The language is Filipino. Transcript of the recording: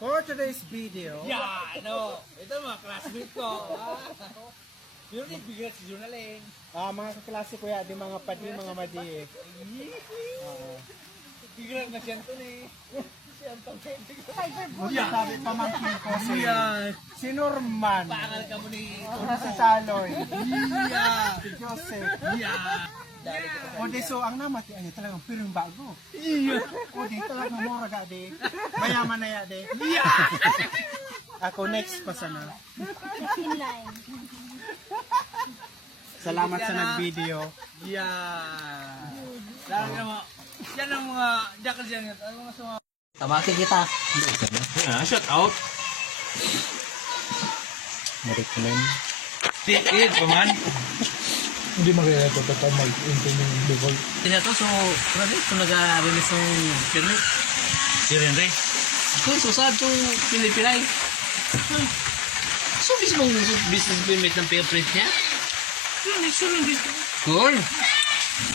For today's video, Ito mga classmate ko. Yun yung bigat si Junalyn. mga kaklase ko yan, di mga padi, mga madi. Bigat na siya ito eh. Sabi pamangkin ko si Norman, Pangal ka mo ni... si Saloy, Yeah. si Joseph. Yeah. O di so, ang namati, ano talagang pirong bago. O di talagang mura ga di. Mayaman na ya di. Ako next pa sana. Salamat sa nag-video. Yeah. Dahil ka mo. Yan ang mga jackal dyan. Ano mga suma... Tamakin kita. Shut out. Marikulin. Tikid pa man. Hindi magkaya ito tatang mag-intay yung bukol. Tingnan to, so, ano ito nag-release ng permit? Si Renre. Kung susad itong Pilipinay. So, mismong business permit ng fingerprint niya? Sure, hindi. Cool.